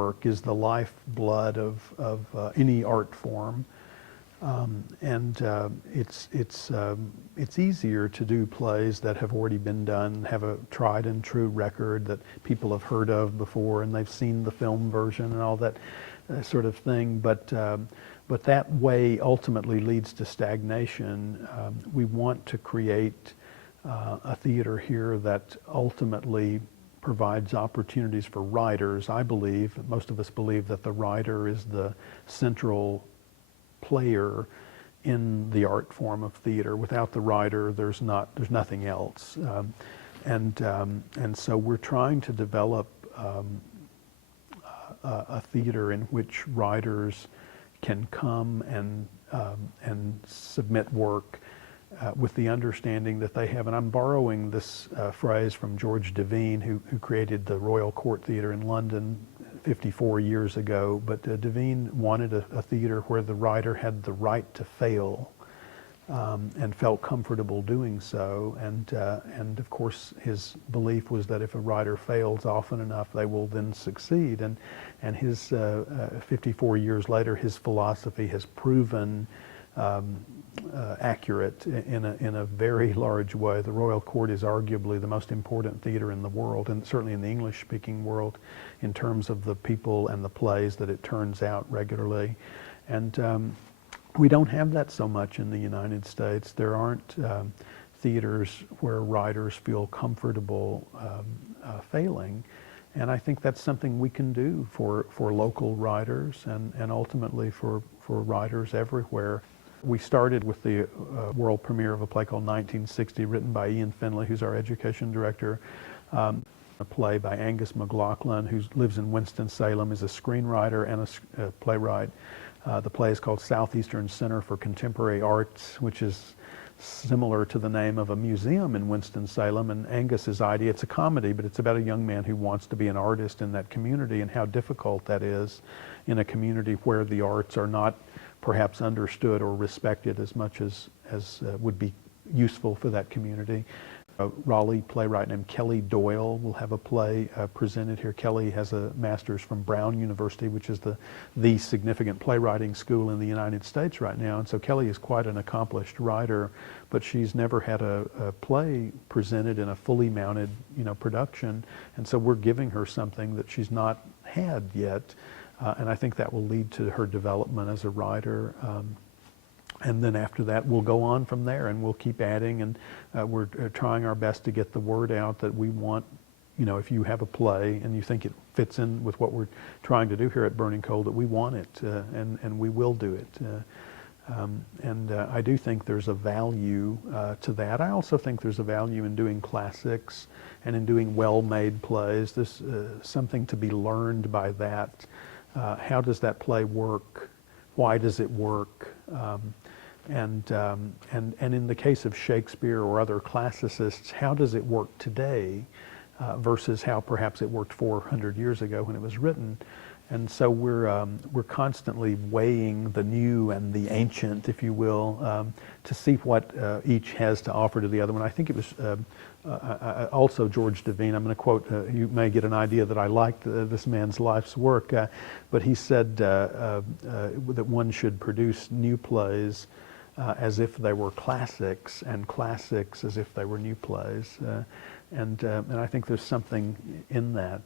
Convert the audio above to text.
work is the lifeblood of any art form. It's easier to do plays that have already been done, have a tried and true record that people have heard of before, and they've seen the film version and all that sort of thing. But that way ultimately leads to stagnation. We want to create a theater here that ultimately provides opportunities for writers. I believe, most of us believe, that the writer is the central player in the art form of theater. Without the writer, there's nothing else. And so we're trying to develop a theater in which writers can come and submit work with the understanding that they have, and I'm borrowing this phrase from George Devine, who created the Royal Court Theatre in London 54 years ago. But Devine wanted a theater where the writer had the right to fail and felt comfortable doing so. And of course, his belief was that if a writer fails often enough, they will then succeed. And his 54 years later, his philosophy has proven accurate in a very large way. The Royal Court is arguably the most important theater in the world, and certainly in the English-speaking world, in terms of the people and the plays that it turns out regularly. And we don't have that so much in the United States. There aren't theaters where writers feel comfortable failing. And I think that's something we can do for local writers and ultimately for writers everywhere. We started with the world premiere of a play called 1960, written by Ian Finley, who's our education director. A play by Angus McLaughlin, who lives in Winston-Salem, is a screenwriter and a playwright. The play is called Southeastern Center for Contemporary Arts, which is similar to the name of a museum in Winston-Salem. And Angus's idea, it's a comedy, but it's about a young man who wants to be an artist in that community and how difficult that is in a community where the arts are not perhaps understood or respected as much as would be useful for that community. A Raleigh playwright named Kelly Doyle will have a play presented here. Kelly has a master's from Brown University, which is the significant playwriting school in the United States right now. And so Kelly is quite an accomplished writer, but she's never had a play presented in a fully mounted, production. And so we're giving her something that she's not had yet. And I think that will lead to her development as a writer. And then after that, we'll go on from there, and we'll keep adding. And we're trying our best to get the word out that we want, if you have a play and you think it fits in with what we're trying to do here at Burning Coal, that we want it, and we will do it. I do think there's a value to that. I also think there's a value in doing classics and in doing well-made plays. There's something to be learned by that. How does that play work? Why does it work? And in the case of Shakespeare or other classicists, how does it work today versus how perhaps it worked 400 years ago when it was written? And so we're constantly weighing the new and the ancient, if you will, to see what each has to offer to the other one. I think it was also George Devine. I'm going to quote, you may get an idea that I liked this man's life's work, but he said that one should produce new plays as if they were classics, and classics as if they were new plays. And I think there's something in that.